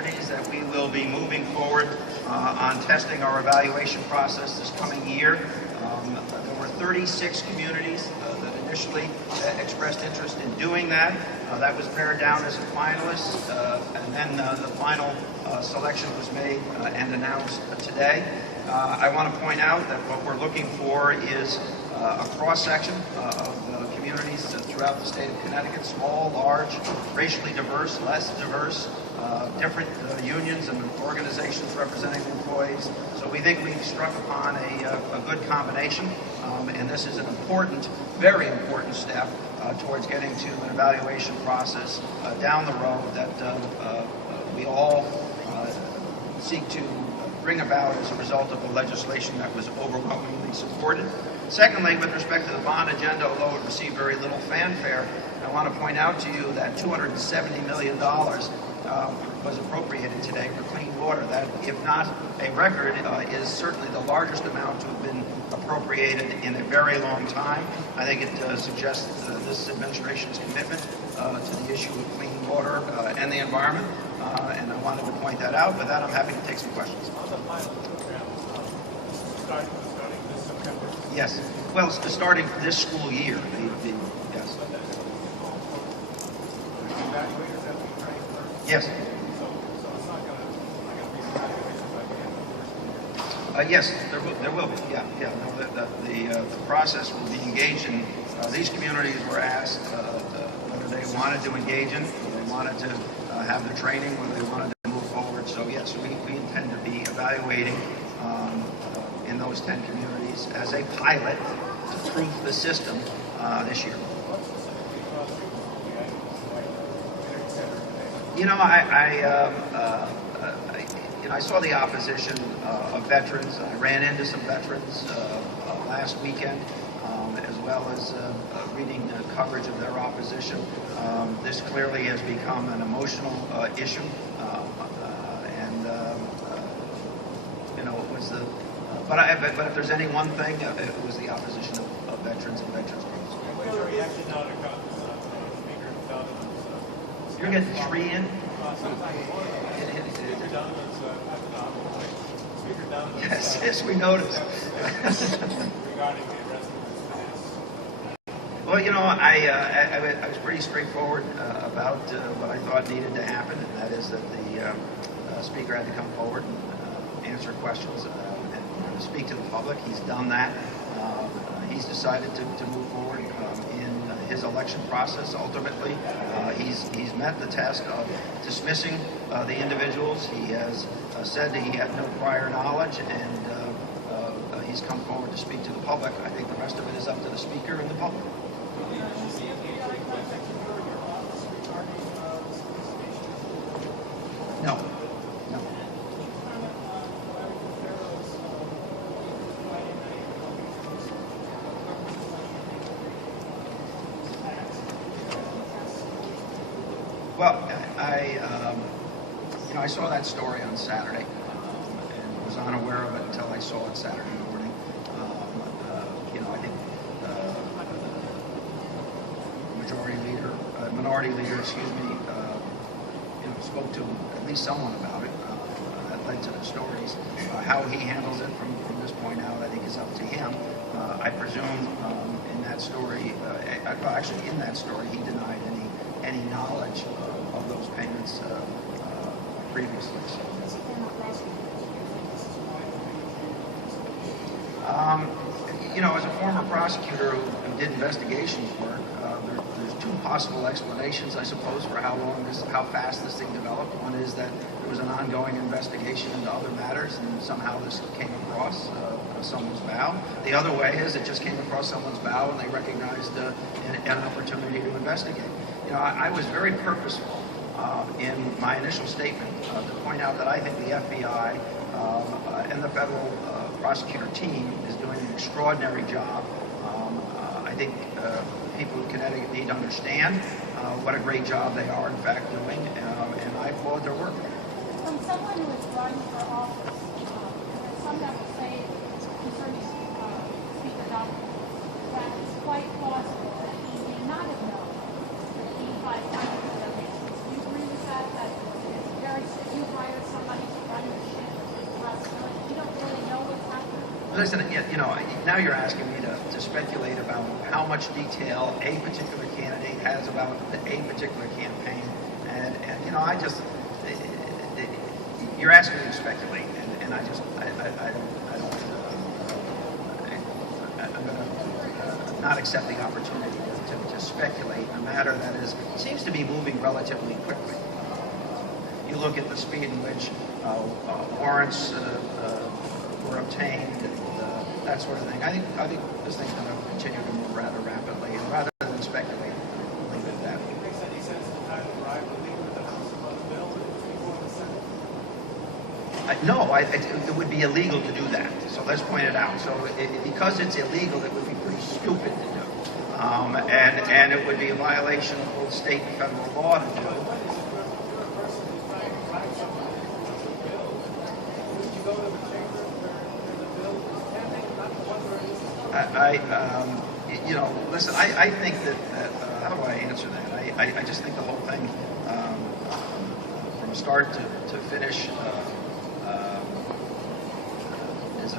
communities that we will be moving forward on testing our evaluation process this coming year. There were 36 communities that initially expressed interest in doing that. That was pared down as a finalist, and then the final selection was made and announced today. I want to point out that what we're looking for is a cross-section of communities throughout the state of Connecticut, small, large, racially diverse, less diverse, different unions and organizations representing employees. So we think we've struck upon a good combination, and this is an important, very important step towards getting to an evaluation process down the road that we all seek to bring about as a result of the legislation that was overwhelmingly supported. Secondly, with respect to the bond agenda, although it received very little fanfare, I want to point out to you that $270 million was appropriated today for clean water. That, if not a record, is certainly the largest amount to have been appropriated in a very long time. I think it suggests this administration's commitment to the issue of clean water and the environment, and I wanted to point that out. With that, I'm happy to take some questions. On the pilot program, starting this September? Yes. Well, starting this school year. Yes. Evaluators have to be trained first? Yes. So it's not going to be evaluation by the end of the first year? Yes, there will be. Yeah. No, the process will be engaged in. These communities were asked whether they wanted to engage in, whether they wanted to have the training, whether they wanted to move forward. So yes, we intend to be evaluating in those 10 communities as a pilot to prove the system this year. You know, I saw the opposition of veterans. I ran into some veterans last weekend, as well as reading coverage of their opposition. This clearly has become an emotional issue, and you know, it was the. But if there's any one thing, it was the opposition of veterans and veterans groups. What's your reaction now to Speaker Donovan's? You're getting the tree in. Speaker Donovan's Speaker Donovan's. Yes, we noticed. Regarding the arrest of this pass. Well, you know, I was pretty straightforward about what I thought needed to happen, and that is that the speaker had to come forward and answer questions and speak to the public. He's done that. He's decided to move forward in his election process. Ultimately, he's met the test of dismissing the individuals. He has said that he had no prior knowledge, and he's come forward to speak to the public. I think the rest of it is up to the speaker and the public. No. Well, I saw that story on Saturday and was unaware of it until I saw it Saturday morning. I think minority leader, spoke to at least someone about it. That led to the stories. How he handles it from this point out, I think, is up to him. I presume in that story, in that story, he denied any knowledge of those payments previously. So. As a former prosecutor who did investigations work, there's two possible explanations, I suppose, for how fast this thing developed. One is that there was an ongoing investigation into other matters, and somehow this came across someone's bow. The other way is it just came across someone's bow, and they recognized an opportunity to investigate. I was very purposeful in my initial statement to point out that I think the FBI and the federal prosecutor team is doing an extraordinary job. I think people in Connecticut need to understand what a great job they are, in fact, doing, and I applaud their work. From someone who is running for office, some that will say concerning Speaker Donovan, that it's quite plausible that he may not have known the 85 donations. Do you agree with that? That it's very, you've Listen, you know, now you're asking me to speculate about how much detail a particular candidate has about a particular campaign, and you know, you're asking me to speculate, and I'm going to not accept the opportunity to speculate in a matter that seems to be moving relatively quickly. You look at the speed in which warrants were obtained, and that sort of thing. I think this thing's going to continue to move rather rapidly, and rather than speculate, I'll leave it at that. It makes any sense to time the bribe to leave with the House of the bill before the Senate? No, it would be illegal to do that. So let's point it out. So because it's illegal, it would be pretty stupid to do, and it would be a violation of both state and federal law to do. You know, listen, I think that how do I answer that? I just think the whole thing, from start to finish, is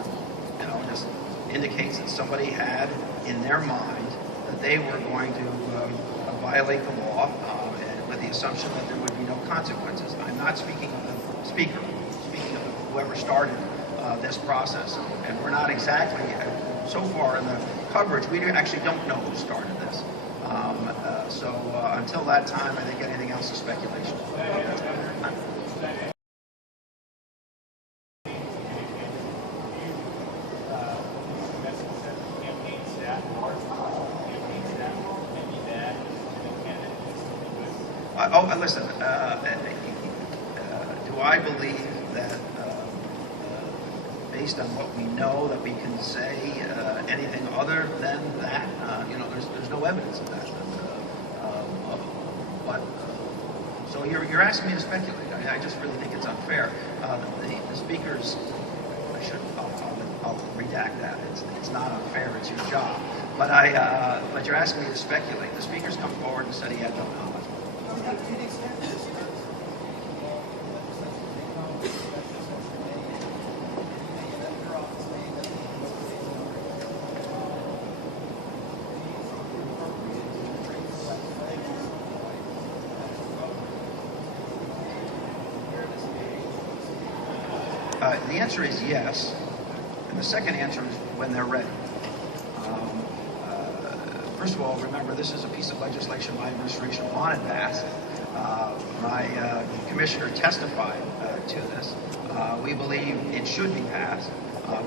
you know, just indicates that somebody had in their mind that they were going to violate the law, and with the assumption that there would be no consequences. I'm not speaking of the speaker, I'm speaking of whoever started this process, and we're not exactly. So far in the coverage, we actually don't know who started this. So until that time, I think anything else is speculation. Oh, listen, do I believe that based on what we know that we can say anything other than that? You know, there's no evidence of that. So you're asking me to speculate. I just really think it's unfair. The speakers, I'll redact that. It's not unfair. It's your job. But you're asking me to speculate. The speaker's come forward and said he had no knowledge. The answer is yes, and the second answer is when they're ready. First of all, remember, this is a piece of legislation my administration wanted passed. My commissioner testified to this. We believe it should be passed.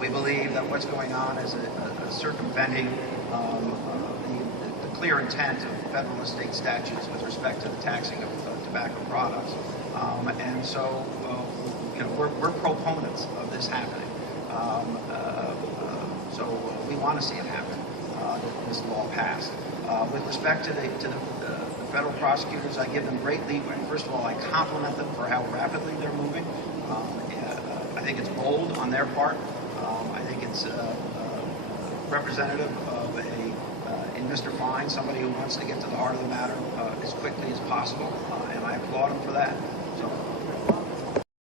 We believe that what's going on is a circumventing the clear intent of federal and state statutes with respect to the taxing of tobacco products. And so, you know, we're proponents of this happening. So we want to see it happen, this law passed. With respect to the federal prosecutors, I give them great leeway. First of all, I compliment them for how rapidly they're moving. I think it's bold on their part. I think it's representative of in Mr. Fine, somebody who wants to get to the heart of the matter as quickly as possible, and I applaud him for that. So.